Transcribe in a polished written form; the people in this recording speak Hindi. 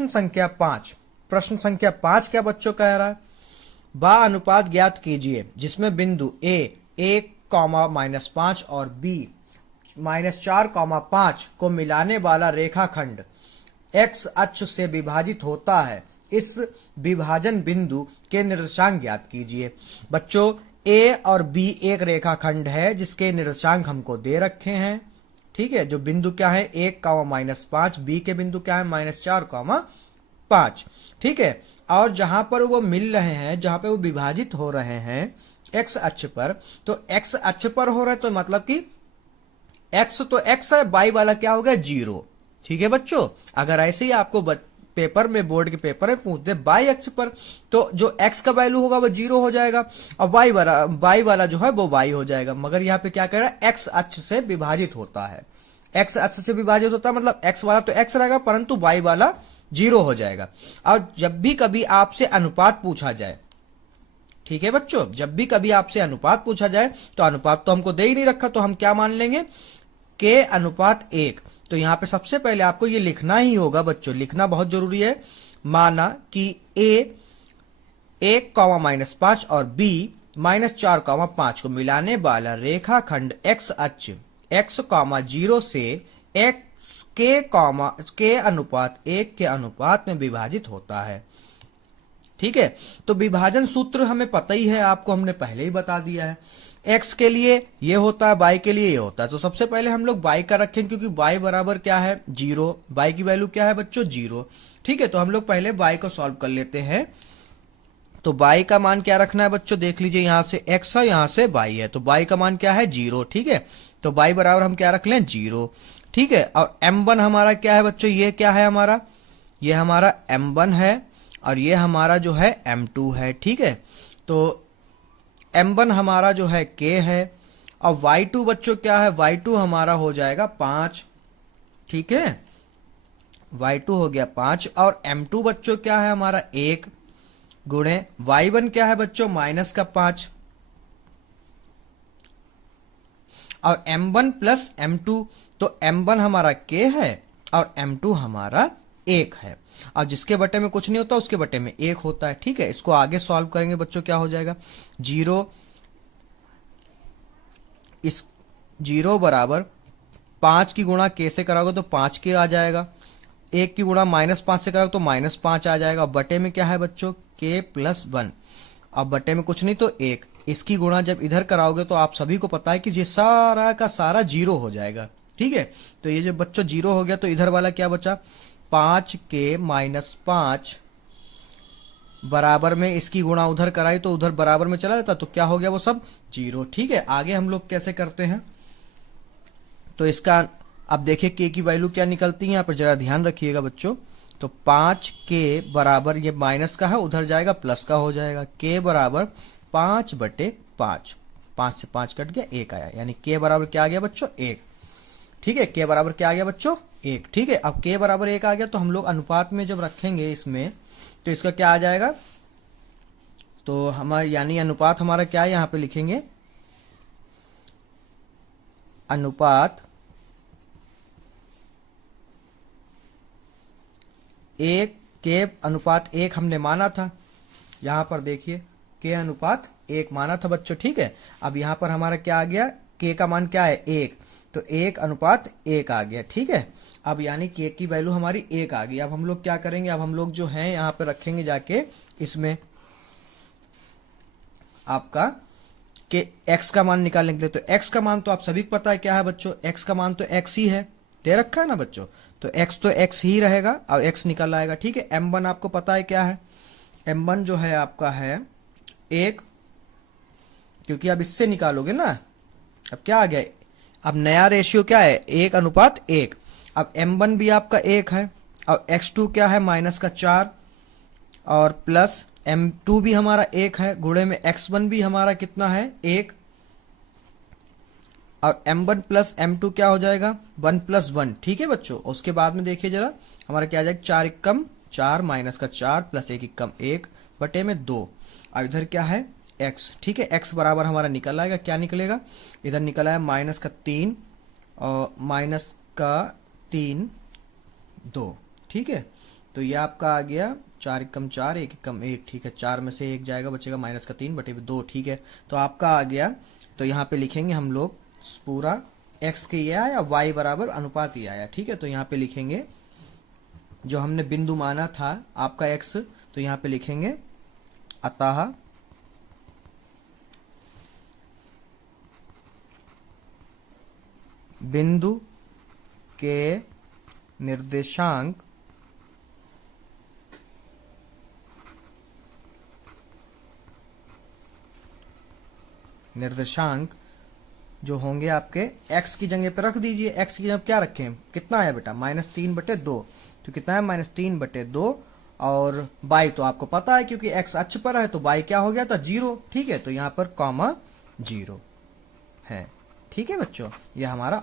प्रश्न संख्या 5। प्रश्न संख्या 5 क्या बच्चों कह रहा है, बा अनुपात ज्ञात कीजिए जिसमें बिंदु ए 1, -5 और बी -4, 5 को मिलाने वाला रेखाखंड एक्स अक्ष से विभाजित होता है। इस विभाजन बिंदु के निर्देशांक ज्ञात कीजिए। बच्चों ए और बी एक रेखाखंड है जिसके निर्देशांक हमको दे रखे हैं। ठीक है, जो बिंदु क्या है 1, -5, बी के बिंदु क्या है -4, 5। ठीक है, और जहां पर वो मिल रहे हैं, जहां पे वो विभाजित हो रहे हैं एक्स अक्ष पर, तो एक्स अक्ष पर हो रहे हैं तो मतलब कि एक्स तो एक्स है, बाई वाला क्या हो गया 0। ठीक है बच्चों, अगर ऐसे ही आपको पेपर में, बोर्ड के पेपर में पूछ दे बाई अक्ष पर, तो जो एक्स का वैल्यू होगा वो 0 हो जाएगा और बाई वाला जो है वो बाई हो जाएगा। मगर यहाँ पे क्या कह रहा है, एक्स अक्ष से विभाजित होता है। एक्स अक्ष से विभाजित होता है मतलब एक्स वाला तो एक्स रहेगा परंतु बाई वाला 0 हो जाएगा। और जब भी कभी आपसे अनुपात पूछा जाए, ठीक है बच्चों, जब भी कभी आपसे अनुपात पूछा जाए तो अनुपात तो हमको दे ही नहीं रखा, तो हम क्या मान लेंगे के अनुपात 1। तो यहां पे सबसे पहले आपको ये लिखना ही होगा बच्चों, लिखना बहुत जरूरी है। माना कि ए 1, -5 और बी -4, 5 को मिलाने वाला रेखाखंड एक्स अक्ष x, 0 से x के अनुपात 1 के अनुपात में विभाजित होता है। ठीक है, तो विभाजन सूत्र हमें पता ही है, आपको हमने पहले ही बता दिया है। x के लिए ये होता है, y के लिए ये होता है। तो सबसे पहले हम लोग y का रखें क्योंकि y बराबर क्या है 0, y की वैल्यू क्या है बच्चों 0। ठीक है, तो हम लोग पहले y को सॉल्व कर लेते हैं। तो y का मान क्या रखना है बच्चों, देख लीजिए, यहां से x है, यहां से y है, तो y का मान क्या है 0। ठीक है, तो y बराबर हम क्या रख लें 0। ठीक है, और m1 हमारा क्या है बच्चों, ये क्या है हमारा, ये हमारा m1 है और ये हमारा जो है m2 है। ठीक है, तो m1 हमारा जो है k है और y2 बच्चों क्या है, y2 हमारा हो जाएगा 5। ठीक है, y2 हो गया 5 और m2 बच्चों क्या है हमारा 1 गुणे y1 क्या है बच्चों -5 और m1 प्लस m2, तो m1 हमारा k है और m2 हमारा 1 है और जिसके बटे में कुछ नहीं होता उसके बटे में 1 होता है। ठीक है, इसको आगे सॉल्व करेंगे बच्चों, क्या हो जाएगा 0, इस 0 बराबर 5 की गुणा k से कराओगे तो 5k आ जाएगा, 1 की गुणा -5 से कराओगे तो -5 आ जाएगा। बटे में क्या है बच्चों k + 1, अब बटे में कुछ नहीं तो 1। इसकी गुणा जब इधर कराओगे तो आप सभी को पता है कि ये सारा का सारा 0 हो जाएगा। ठीक है, तो ये जो बच्चों 0 हो गया तो इधर वाला क्या बचा 5k - 5 बराबर में इसकी गुणा उधर कराई तो उधर बराबर में चला जाता, तो क्या हो गया वो सब 0। ठीक है, आगे हम लोग कैसे करते हैं, तो इसका अब देखिए k की वैल्यू क्या निकलती है, यहाँ पर जरा ध्यान रखिएगा बच्चों। तो 5k बराबर ये माइनस का है, उधर जाएगा प्लस का हो जाएगा, k बराबर 5/5, 5 से 5 कट गया 1 आया, यानी k बराबर क्या आ गया बच्चों 1। ठीक है, k बराबर क्या आ गया बच्चों 1। ठीक है, अब k बराबर 1 आ गया तो हम लोग अनुपात में जब रखेंगे इसमें तो इसका क्या आ जाएगा, तो हमारा यानी अनुपात हमारा क्या है, यहाँ पे लिखेंगे अनुपात 1 k अनुपात 1 हमने माना था, यहाँ पर देखिए k अनुपात 1 माना था बच्चों। ठीक है, अब यहाँ पर हमारा क्या आ गया, k का मान क्या है 1, तो 1 अनुपात 1 आ गया। ठीक है, अब यानी k की वैल्यू हमारी 1 आ गई। अब हम लोग क्या करेंगे, अब हम लोग जो हैं यहाँ पे रखेंगे जाके इसमें आपका कि x का मान निकालेंगे, तो x का मान तो आप सभी को पता है क्या है बच्चों, x का मान तो x ही है, दे रखा है ना बच्चों, तो x तो x ही रहेगा और x निकल आएगा। ठीक है, m1 आपको पता है क्या है, m1 जो है आपका है 1, क्योंकि अब इससे निकालोगे ना, अब क्या आ गया, अब नया रेशियो क्या है 1/1। अब m1 भी आपका 1 है और x2 क्या है -4 और प्लस m2 भी हमारा 1 है, गुणे में x1 भी हमारा कितना है 1 और m1 प्लस m2 क्या हो जाएगा 1 + 1। ठीक है बच्चों, उसके बाद में देखिए जरा हमारा क्या आ जाएगा 4 एकम 4 -4 प्लस 1 एकम 1 बटे में 2 और इधर क्या है x। ठीक है, x बराबर हमारा निकल आएगा, क्या निकलेगा, इधर निकल आया -3 और -3 2। ठीक है, तो ये आपका आ गया 4 एकम 4, 1 एकम 1, ठीक है। 4 में से 1 जाएगा, बचेगा माइनस का 3 बटे 2, ठीक है। तो आपका आ गया, तो यहाँ पे लिखेंगे हम लोग पूरा x के ये आया, y बराबर अनुपात ये आया, ठीक है। तो यहाँ पे लिखेंगे जो हमने बिंदु माना था आपका x, तो यहाँ पे लिखेंगे अतः बिंदु के निर्देशांक जो होंगे आपके x की जगह पे रख दीजिए। x की जगह क्या रखें, कितना आया बेटा, -3/2, तो कितना है -3/2, और y तो आपको पता है क्योंकि x अक्ष पर है, तो y क्या हो गया था 0, ठीक है। तो यहाँ पर कॉमा 0 है, ठीक है बच्चों, यह हमारा